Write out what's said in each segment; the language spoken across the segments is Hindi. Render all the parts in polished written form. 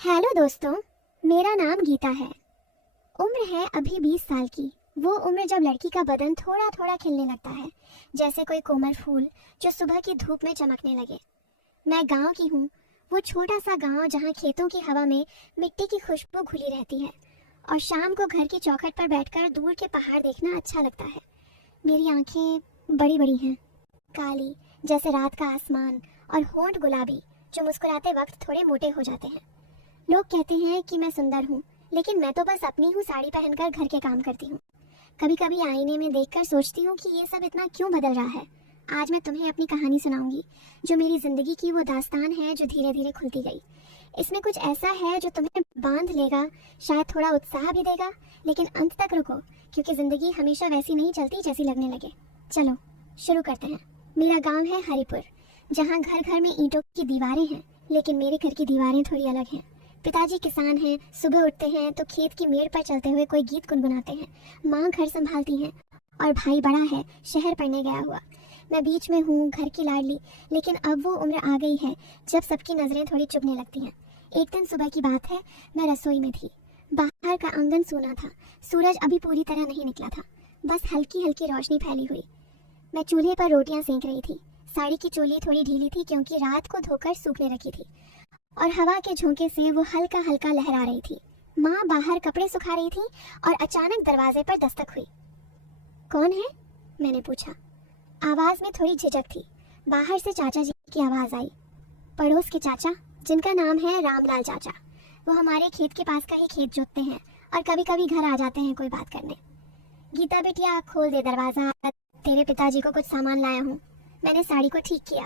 हेलो दोस्तों, मेरा नाम गीता है। उम्र है अभी 20 साल की। वो उम्र जब लड़की का बदन थोड़ा थोड़ा खिलने लगता है, जैसे कोई कोमल फूल जो सुबह की धूप में चमकने लगे। मैं गांव की हूँ, वो छोटा सा गांव जहाँ खेतों की हवा में मिट्टी की खुशबू घुली रहती है और शाम को घर की चौखट पर बैठकर दूर के पहाड़ देखना अच्छा लगता है। मेरी आंखें बड़ी बड़ी हैं, काली जैसे रात का आसमान, और होंठ गुलाबी जो मुस्कुराते वक्त थोड़े मोटे हो जाते हैं। लोग कहते हैं कि मैं सुंदर हूँ, लेकिन मैं तो बस अपनी हूँ साड़ी पहनकर घर के काम करती हूँ। कभी कभी आईने में देखकर सोचती हूँ कि ये सब इतना क्यों बदल रहा है। आज मैं तुम्हें अपनी कहानी सुनाऊंगी, जो मेरी जिंदगी की वो दास्तान है जो धीरे धीरे खुलती गई। इसमें कुछ ऐसा है जो तुम्हें बांध लेगा, शायद थोड़ा उत्साह भी देगा, लेकिन अंत तक रुको, क्योंकि जिंदगी हमेशा वैसी नहीं चलती जैसी लगने लगे। चलो शुरू करते हैं। मेरा गाँव है हरिपुर, जहाँ घर घर में ईंटों की दीवारें हैं, लेकिन मेरे घर की दीवारें थोड़ी अलग हैं। पिताजी किसान हैं, सुबह उठते हैं तो खेत की मेड़ पर चलते हुए कोई गीत गुनगुनाते हैं। माँ घर संभालती हैं और भाई बड़ा है, शहर पढ़ने गया हुआ। मैं बीच में हूँ, घर की लाडली। लेकिन अब वो उम्र आ गई है जब सबकी नज़रें थोड़ी चुभने लगती हैं। एक दिन सुबह की बात है, मैं रसोई में थी। बाहर का आंगन सूना था, सूरज अभी पूरी तरह नहीं निकला था, बस हल्की हल्की रोशनी फैली हुई। मैं चूल्हे पर रोटियां सेंक रही थी। साड़ी की चोली थोड़ी ढीली थी क्योंकि रात को धोकर सूखने रखी थी, और हवा के झोंके से वो हल्का हल्का लहरा रही थी। माँ बाहर कपड़े सुखा रही थी और अचानक दरवाजे पर दस्तक हुई। कौन है? मैंने पूछा। आवाज में थोड़ी झिझक थी। बाहर से चाचा जी की आवाज आई। पड़ोस के चाचा, जिनका नाम है रामलाल चाचा। वो हमारे खेत के पास का ही खेत जोतते हैं और कभी कभी घर आ जाते हैं कोई बात करने। गीता बेटिया, खोल दे दरवाजा, तेरे पिताजी को कुछ सामान लाया हूँ। मैंने साड़ी को ठीक किया,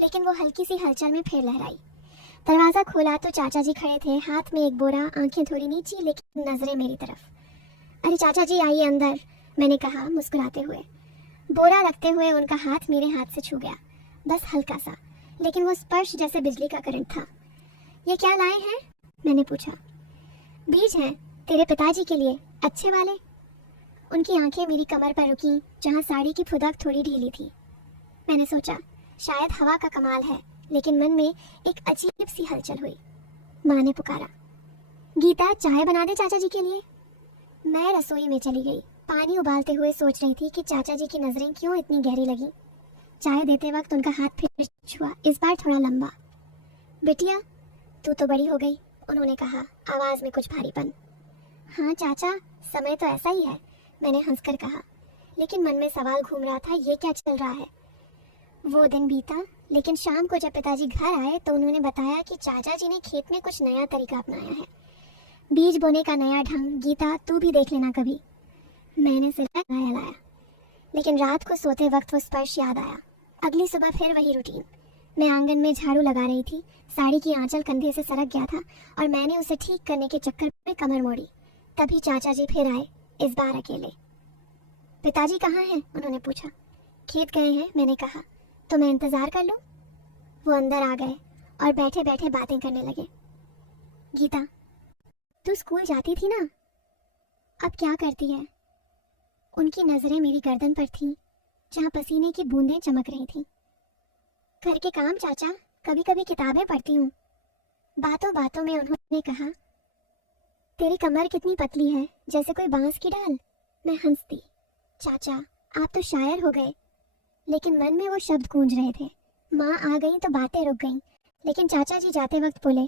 लेकिन वो हल्की सी हलचल में फिर लहराई। दरवाजा खोला तो चाचा जी खड़े थे, हाथ में एक बोरा, आंखें थोड़ी नीची लेकिन नजरें मेरी तरफ। अरे चाचा जी, आइए अंदर, मैंने कहा मुस्कुराते हुए। बोरा रखते हुए उनका हाथ मेरे हाथ से छू गया, बस हल्का सा, लेकिन वो स्पर्श जैसे बिजली का करंट था। ये क्या लाए हैं? मैंने पूछा। बीज हैं, तेरे पिताजी के लिए, अच्छे वाले। उनकी आंखें मेरी कमर पर रुकी, जहाँ साड़ी की फुदक थोड़ी ढीली थी। मैंने सोचा शायद हवा का कमाल है, लेकिन मन में एक अजीब सी हलचल हुई। माँ ने पुकारा, गीता चाय बना दे चाचा जी के लिए। मैं रसोई में चली गई, पानी उबालते हुए सोच रही थी कि चाचा जी की नजरें क्यों इतनी गहरी लगी। चाय देते वक्त उनका हाथ फिर छुआ, इस बार थोड़ा लंबा। बिटिया, तू तो बड़ी हो गई, उन्होंने कहा, आवाज में कुछ भारीपन। हाँ चाचा, समय तो ऐसा ही है, मैंने हंसकर कहा, लेकिन मन में सवाल घूम रहा था, ये क्या चल रहा है। वो दिन बीता, लेकिन शाम को जब पिताजी घर आए तो उन्होंने बताया कि चाचा जी ने खेत में कुछ नया तरीका अपनाया है, बीज बोने का नया ढंग। गीता, तू भी देख लेना कभी। मैंने सिर हिलाया, लेकिन रात को सोते वक्त वो स्पर्श याद आया। अगली सुबह फिर वही रूटीन। मैं आंगन में झाड़ू लगा रही थी, साड़ी की आंचल कंधे से सरक गया था और मैंने उसे ठीक करने के चक्कर में कमर मोड़ी। तभी चाचा जी फिर आए, इस बार अकेले। पिताजी कहाँ हैं? उन्होंने पूछा। खेत गए हैं, मैंने कहा। तो मैं इंतजार कर लूं? वो अंदर आ गए और बैठे बैठे बातें करने लगे। गीता, तू स्कूल जाती थी ना, अब क्या करती है? उनकी नजरें मेरी गर्दन पर थीं, जहां पसीने की बूंदें चमक रही थीं। घर के काम चाचा, कभी कभी किताबें पढ़ती हूँ। बातों बातों में उन्होंने कहा, तेरी कमर कितनी पतली है, जैसे कोई बांस की डाल। मैं हंसती। चाचा, आप तो शायर हो गए। लेकिन मन में वो शब्द गूंज रहे थे। माँ आ गई तो बातें रुक गईं, लेकिन चाचा जी जाते वक्त बोले,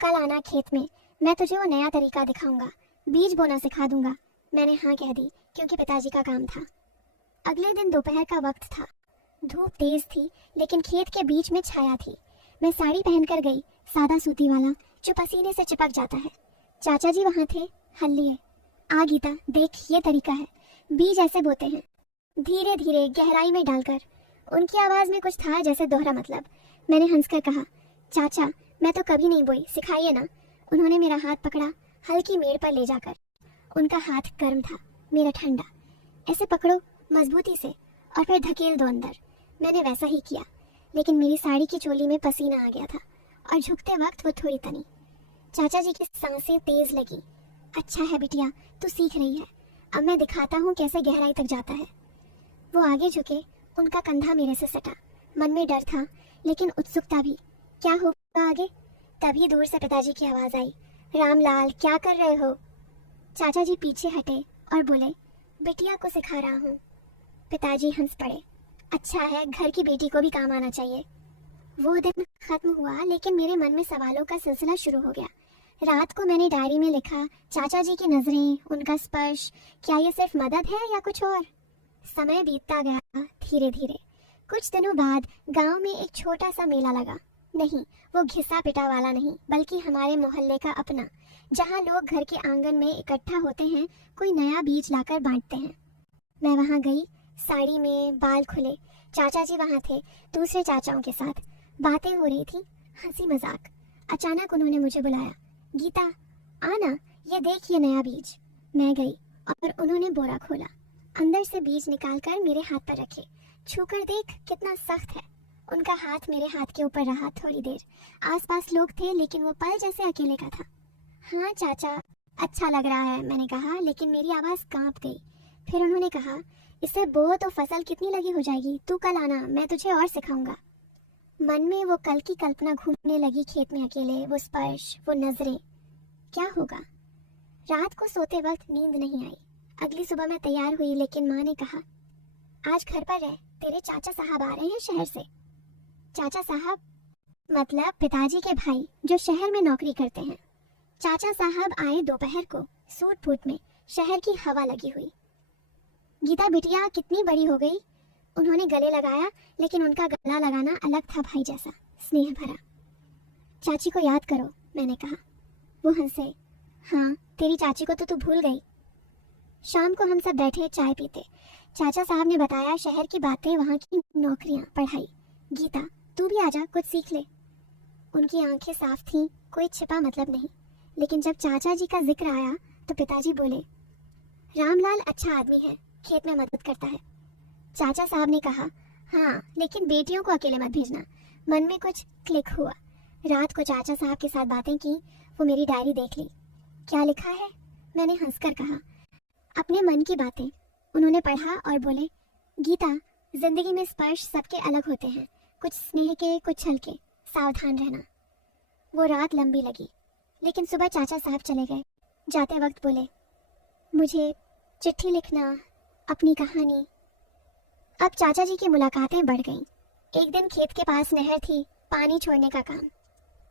कल आना खेत में, मैं तुझे वो नया तरीका दिखाऊंगा, बीज बोना सिखा दूंगा। मैंने हाँ कह दी, क्योंकि पिताजी का काम था। अगले दिन दोपहर का वक्त था। धूप तेज थी, लेकिन खेत के बीच में छाया थी। मैं साड़ी पहनकर गई, सादा सूती वाला, जो पसीने से चिपक जाता है। चाचा जी वहाँ थे, हल लिए। आ गीता, देख, ये तरीका है, बीज ऐसे बोते हैं, धीरे धीरे गहराई में डालकर। उनकी आवाज में कुछ था जैसे दोहरा मतलब। मैंने हंसकर कहा, चाचा, मैं तो कभी नहीं बोई, सिखाइए ना। उन्होंने मेरा हाथ पकड़ा, हल्की मेड़ पर ले जाकर। उनका हाथ गर्म था, मेरा ठंडा। ऐसे पकड़ो मजबूती से और फिर धकेल दो अंदर। मैंने वैसा ही किया, लेकिन मेरी साड़ी की चोली में पसीना आ गया था और झुकते वक्त वो थोड़ी तनी। चाचा जी की सांसें तेज लगी। अच्छा है बिटिया, तू सीख रही है, अब मैं दिखाता हूँ कैसे गहराई तक जाता है। वो आगे झुके, उनका कंधा मेरे से सटा। मन में डर था, लेकिन उत्सुकता भी। क्या होगा आगे? तभी दूर से पिताजी की आवाज आई, रामलाल क्या कर रहे हो? चाचा जी पीछे हटे और बोले, बिटिया को सिखा रहा हूँ। पिताजी हंस पड़े। अच्छा है, घर की बेटी को भी काम आना चाहिए। वो दिन खत्म हुआ, लेकिन मेरे मन में सवालों का सिलसिला शुरू हो गया। रात को मैंने डायरी में लिखा, चाचा जी की नजरें, उनका स्पर्श, क्या ये सिर्फ मदद है या कुछ और? समय बीतता गया धीरे धीरे। कुछ दिनों बाद गांव में एक छोटा सा मेला लगा। नहीं, वो घिसा पिटा वाला नहीं, बल्कि हमारे मोहल्ले का अपना, जहां लोग घर के आंगन में इकट्ठा होते हैं, कोई नया बीज लाकर बांटते हैं। मैं वहां गई, साड़ी में, बाल खुले। चाचा जी वहां थे, दूसरे चाचाओं के साथ बातें हो रही थी, हंसी मजाक। अचानक उन्होंने मुझे बुलाया, गीता आना, ये देख ये नया बीज। मैं गई और उन्होंने बोरा खोला, अंदर से बीज निकालकर मेरे हाथ पर रखे। छूकर देख कितना सख्त है। उनका हाथ मेरे हाथ के ऊपर रहा थोड़ी देर। आसपास लोग थे, लेकिन वो पल जैसे अकेले का था। हाँ चाचा, अच्छा लग रहा है, मैंने कहा, लेकिन मेरी आवाज कांप गई। फिर उन्होंने कहा, इससे बो तो फसल कितनी लगी हो जाएगी, तू कल आना, मैं तुझे और सिखाऊंगा। मन में वो कल की कल्पना घूमने लगी, खेत में अकेले, वो स्पर्श, वो नजरें। क्या होगा? रात को सोते वक्त नींद नहीं आई। अगली सुबह मैं तैयार हुई, लेकिन माँ ने कहा, आज घर पर रह, तेरे चाचा साहब आ रहे हैं शहर से। चाचा साहब मतलब पिताजी के भाई, जो शहर में नौकरी करते हैं। चाचा साहब आए दोपहर को, सूट बूट में, शहर की हवा लगी हुई। गीता बिटिया कितनी बड़ी हो गई। उन्होंने गले लगाया, लेकिन उनका गला लगाना अलग था, भाई जैसा, स्नेह भरा। चाची को याद करो, मैंने कहा। वो हंसे, हाँ, तेरी चाची को तो तू भूल गई। शाम को हम सब बैठे चाय पीते। चाचा साहब ने बताया शहर की बातें, वहाँ की नौकरियाँ, पढ़ाई। गीता तू भी आजा, कुछ सीख ले। उनकी आंखें साफ थीं, कोई छिपा मतलब नहीं। लेकिन जब चाचा जी का जिक्र आया तो पिताजी बोले, रामलाल अच्छा आदमी है, खेत में मदद करता है। चाचा साहब ने कहा, हाँ, लेकिन बेटियों को अकेले मत भेजना। मन में कुछ क्लिक हुआ। रात को चाचा साहब के साथ बातें की। वो मेरी डायरी देख ली। क्या लिखा है? मैंने हंसकर कहा, अपने मन की बातें। उन्होंने पढ़ा और बोले, गीता, जिंदगी में स्पर्श सबके अलग होते हैं, कुछ स्नेह के, कुछ छल के, सावधान रहना। वो रात लंबी लगी, लेकिन सुबह चाचा साहब चले गए। जाते वक्त बोले, मुझे चिट्ठी लिखना, अपनी कहानी। अब चाचा जी की मुलाकातें बढ़ गईं। एक दिन खेत के पास नहर थी, पानी छोड़ने का काम।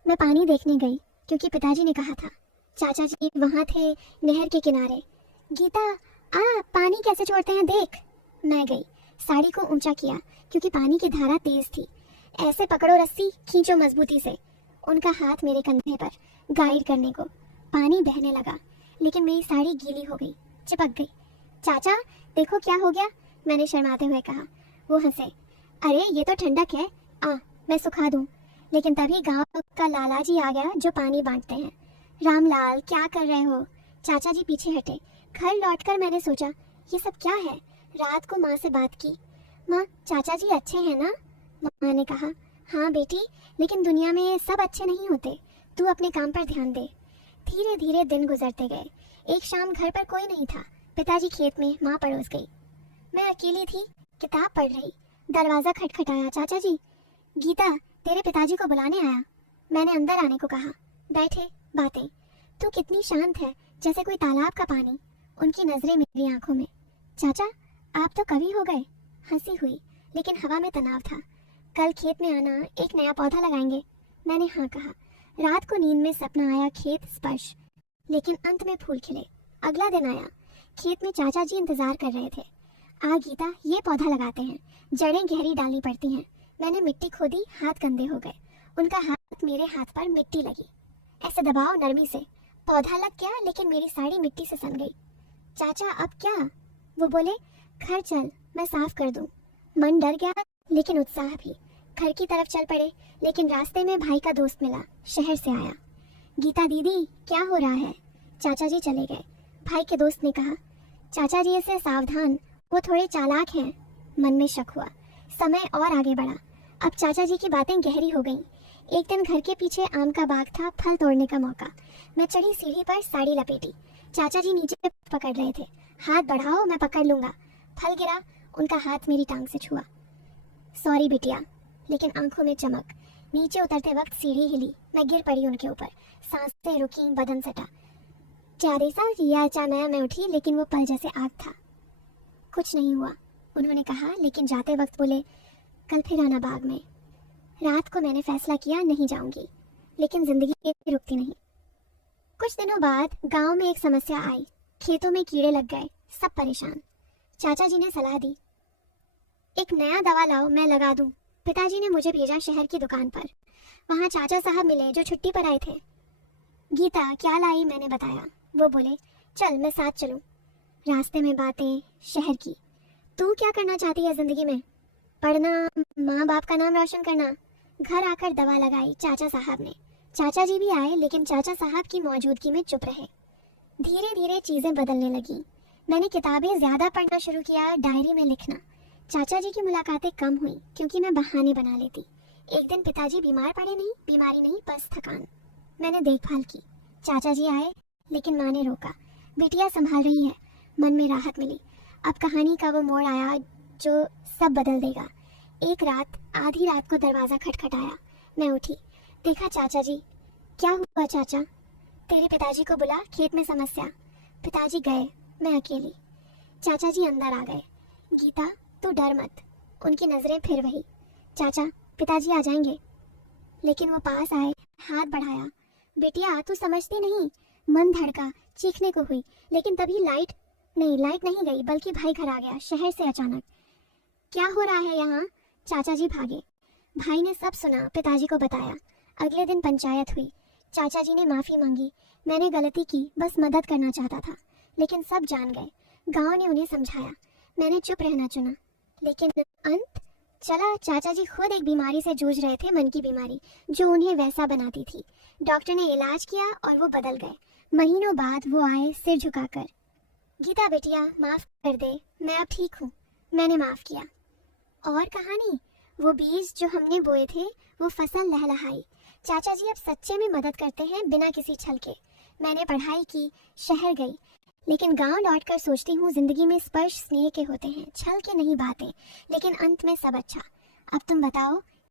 मैं पानी देखने गई, क्योंकि पिताजी ने कहा था। चाचा जी वहाँ थे, नहर के किनारे। गीता आ, पानी कैसे छोड़ते हैं देख। मैं गई, साड़ी को ऊंचा किया, क्योंकि पानी की धारा तेज थी। ऐसे पकड़ो रस्सी, खींचो मजबूती से। उनका हाथ मेरे कंधे पर, गाइड करने को। पानी बहने लगा, लेकिन मेरी साड़ी गीली हो गई, चिपक गई। चाचा देखो क्या हो गया, मैंने शर्माते हुए कहा। वो हंसे, अरे ये तो ठंडक है, आ मैं सुखा दूं। लेकिन तभी गांव का लाला जी आ गया, जो पानी बांटते हैं। रामलाल क्या कर रहे हो? चाचा जी पीछे हटे। घर लौटकर मैंने सोचा, ये सब क्या है? रात को माँ से बात की। माँ, चाचा जी अच्छे हैं ना? माँ ने कहा, हाँ बेटी, लेकिन दुनिया में सब अच्छे नहीं होते, तू अपने काम पर ध्यान दे। धीरे धीरे दिन गुजरते गए। एक शाम घर पर कोई नहीं था, पिताजी खेत में, माँ पड़ोस गई। मैं अकेली थी, किताब पढ़ रही। दरवाजा खटखटाया। चाचा जी, गीता तेरे पिताजी को बुलाने आया। मैंने अंदर आने को कहा। बैठे, बातें। तू कितनी शांत है, जैसे कोई तालाब का पानी। उनकी नजरें मेरी आंखों में। चाचा आप तो कवि हो गए। हंसी हुई, लेकिन हवा में तनाव था। कल खेत में आना, एक नया पौधा लगाएंगे। मैंने हाँ कहा। रात को नींद में सपना आया, खेत स्पर्श, लेकिन अंत में फूल खिले। अगला दिन आया, खेत में चाचा जी इंतजार कर रहे थे। आ गीता, ये पौधा लगाते हैं, जड़ें गहरी डालनी पड़ती हैं। मैंने मिट्टी खोदी, हाथ गंदे हो गए। उनका हाथ मेरे हाथ पर, मिट्टी लगी। ऐसे दबाओ नरमी से। पौधा लग गया, लेकिन मेरी साड़ी मिट्टी से सन गई। चाचा अब क्या? वो बोले, घर चल, मैं साफ कर दूं। मन डर गया, लेकिन उत्साह भी। घर की तरफ चल पड़े, लेकिन रास्ते में भाई का दोस्त मिला, शहर से आया। गीता दीदी क्या हो रहा है? चाचा जी चले गए। भाई के दोस्त ने कहा, चाचा जी से सावधान, वो थोड़े चालाक हैं। मन में शक हुआ। समय और आगे बढ़ा। अब चाचा जी की बातें गहरी हो गईं। एक दिन घर के पीछे आम का बाग था, फल तोड़ने का मौका। मैं चढ़ी सीढ़ी पर, साड़ी लपेटी। चाचा जी नीचे पकड़ रहे थे। हाथ बढ़ाओ, मैं पकड़ लूंगा। फल गिरा, उनका हाथ मेरी टांग से छुआ। सॉरी बिटिया, लेकिन आंखों में चमक। नीचे उतरते वक्त सीढ़ी हिली, मैं गिर पड़ी उनके ऊपर। सांसें रुकी, बदन सटा। चारेसा या अचानक मैं उठी, लेकिन वो पल जैसे आग था। कुछ नहीं हुआ, उन्होंने कहा, लेकिन जाते वक्त बोले, कल फिर आना बाग में। रात को मैंने फैसला किया नहीं जाऊंगी, लेकिन जिंदगी रुकती नहीं। कुछ दिनों बाद गांव में एक समस्या आई। खेतों में कीड़े लग गए, सब परेशान। चाचा जी ने सलाह दी, एक नया दवा लाओ, मैं लगा दूं। पिताजी ने मुझे भेजा शहर की दुकान पर। वहां चाचा साहब मिले जो छुट्टी पर आए थे। गीता क्या लाई, मैंने बताया। वो बोले, चल मैं साथ चलूं। रास्ते में बातें शहर की। तू क्या करना चाहती है जिंदगी में? पढ़ना, माँ बाप का नाम रोशन करना। घर आकर दवा लगाई चाचा साहब ने। चाचा जी भी आए, लेकिन चाचा साहब की मौजूदगी में चुप रहे। धीरे धीरे चीजें बदलने लगी। मैंने किताबें ज्यादा पढ़ना शुरू किया, डायरी में लिखना। चाचा जी की मुलाकातें कम हुई क्योंकि मैं बहाने बना लेती। एक दिन पिताजी बीमार पड़े, नहीं बीमारी नहीं, बस थकान। मैंने देखभाल की। चाचा जी आए, लेकिन माँ ने रोका। बिटिया संभाल रही है। मन में राहत मिली। अब कहानी का वो मोड़ आया जो सब बदल देगा। एक रात, आधी रात को दरवाजा खटखटाया। मैं उठी, देखा चाचा जी। क्या हुआ चाचा? तेरे पिताजी को बुला, खेत में समस्या। पिताजी गए, मैं अकेली। चाचा जी अंदर आ गए। गीता तू डर मत। उनकी नजरें फिर वही। चाचा, पिताजी आ जाएंगे। लेकिन वो पास आए, हाथ बढ़ाया। बेटिया तू समझती नहीं। मन धड़का, चीखने को हुई, लेकिन तभी लाइट नहीं गई, बल्कि भाई घर आ गया शहर से अचानक। क्या हो रहा है यहाँ? चाचा जी भागे। भाई ने सब सुना, पिताजी को बताया। अगले दिन पंचायत हुई। चाचा जी ने माफी मांगी। मैंने गलती की, बस मदद करना चाहता था। लेकिन सब जान गए। गांव ने उन्हें समझाया। मैंने चुप रहना चुना। लेकिन अंत चला, चाचा जी खुद एक बीमारी से जूझ रहे थे, मन की बीमारी, जो उन्हें वैसा बनाती थी। डॉक्टर ने इलाज किया और वो बदल गए। महीनों बाद वो आए, सिर झुकाकर। गीता बेटिया माफ कर दे, मैं अब ठीक हूँ। मैंने माफ किया। और कहानी, वो बीज जो हमने बोए थे, वो फसल लहलहाई। चाचा जी अब सच्चे में मदद करते हैं, बिना किसी छल के। मैंने पढ़ाई की, शहर गई, लेकिन गांव लौटकर सोचती हूँ जिंदगी में स्पर्श स्नेह के होते हैं, छल के नहीं बातें। लेकिन अंत में सब अच्छा। अब तुम बताओ,